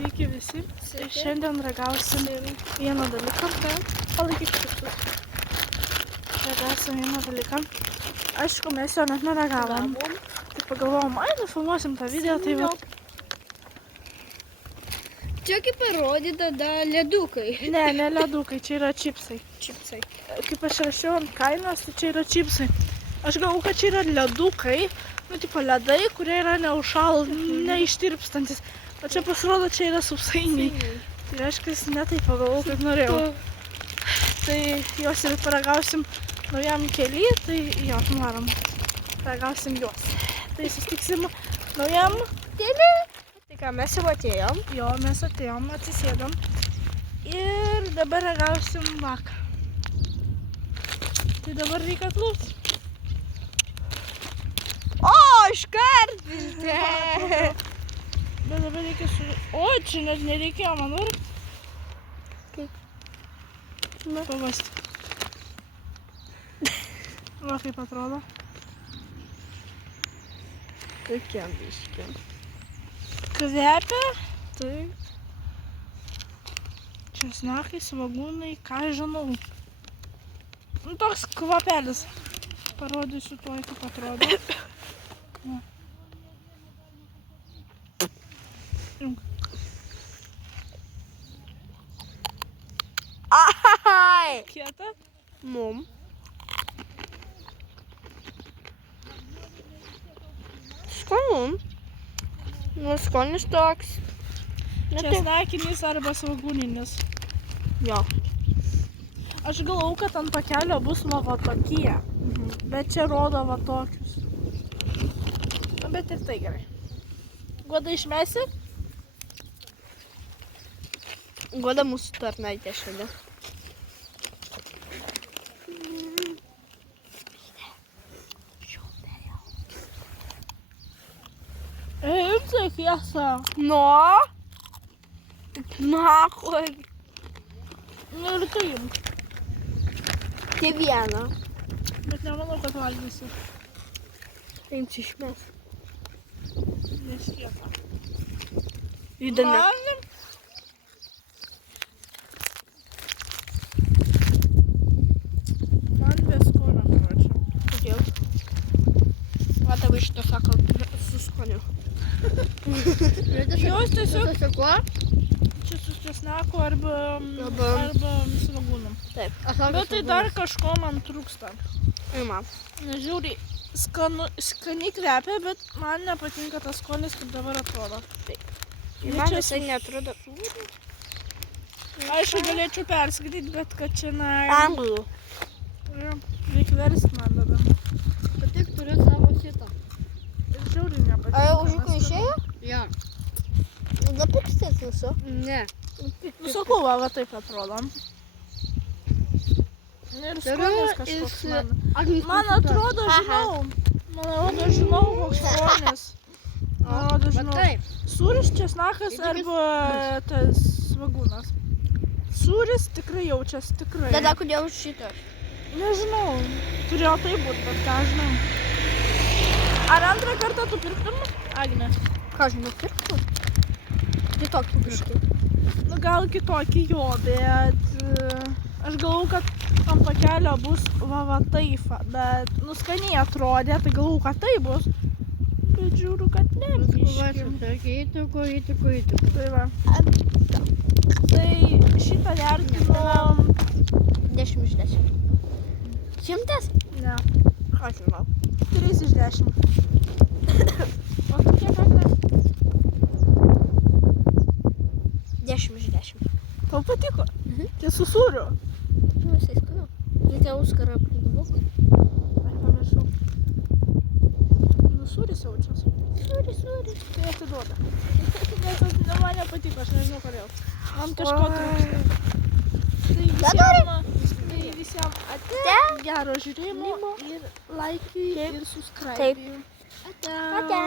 Sveiki visi. Šiandien ragausim vieną dalyką. Palaikyk kitus. Ragausim vieną dalyką. Aišku, mes jo net neragavom. Tai pagalvojom, nufilmuosim tą video, tai va. Čia kaip parodyta ledukai. Ne ledukai, čia yra čipsai. Kaip aš rašiau ant kainos, tai čia yra čipsai. Aš galvoju, kad čia yra ledukai, tipo ledai, kurie yra neištirpstantis. O čia pasirodo, čia yra sausainiai. Tai reiškia, ne taip pagalvojau, kaip norėjau. Tai juos ir paragausim naujam kely, tai jo, varom. Paragausim juos. Tai susitiksim naujam kely. Tai ką, mes jau atėjom. Jo, mes atėjom, atsisėdom. Ir dabar ragausim vaką. Tai dabar reikia atlaukti. O, iškart! Bet dabar reikia O, čia net nereikėjo, man ir. Kaip? Pavasti. Va, kaip atrodo. Kokiam biškiam. Kvepia. Taip. Česnakai, svagūnai, ką žinau. Nu, toks kvapelis. Parodysiu tuoj, kaip atrodo. Va. Ai! Kieta? Mum. Skanu. Nu, skonis toks. Česnakinis arba svagūninis. Jo. Aš galvau, kad ant pakelio bus va tokie. Bet čia rodo va tokius. Bet ir tai gerai. Guoda išmesi? Guoda mūsų tarnaitė šiandien. Imsi kiesą. No? Nahoj. Nu ir tu imk. Tie vieną. Bet nemanau, kad valgysi. Imsi išmes. Nes kieta. Įdomi. Valgym? Man be skonio norėčiau. Kodėl? Va, tavo šito sako su skoniu. Jos tiesiog Su kuo? čia su česnaku arba svagūnam. Taip. Bet tai dar kažko man trūksta. Ir man. Nežiūrėjai, skaniai kvepia, bet man nepatinka tas skonis, kaip dabar atrodo. Ir man visai neatrodo. Aišku, galėčiau perskaityti, bet kad čia Anglų. Reikia versti man dabar. Bet tik turiu savo šitą. Ir žiauriai nepatinka. Ar jau užukai išėjo? Jo. Nepikstės jūsų? Ne. Nu, sakau, va taip atrodo. Ir skonis kažkoks man. Man atrodo, žinau. Man atrodo, žinau, koks skonis. Man atrodo, žinau. taip. Sūris, česnakas arba tas svagūnas. Sūris tikrai jaučiasi, tikrai. Tada kodėl šitas? Nežinau. Turėjo tai būt, bet ką žinau. Ar antrą kartą tu pirktum, Agne? Ką žinau, pirktų? Kitokį biškį. Nu, gal kitokį jo, bet aš galvau, kad ant pakelio bus va taip, bet skaniai atrodė, tai galvau, kad tai bus. Bet žiūriu, kad ne. Įtiko. Tai va. Tai šitą vertinu 10 iš 10. 100? Ne, Ką žinau. 3 iš 10. O tu kiek Agne? 10 iš 10. Tau patiko? Tai su sūriu. Visai skanu. Reikia Auskarą pridubukų. Aš pamiršau. Nu, sūris jaučias. Sūris. Tai atiduoda. Nes man nepatiko, aš nežinau kodėl. Man kažko trūksta. Tai visiems ate, gero žiūrėjimo ir laikai ir subscribe. Taip. Ate.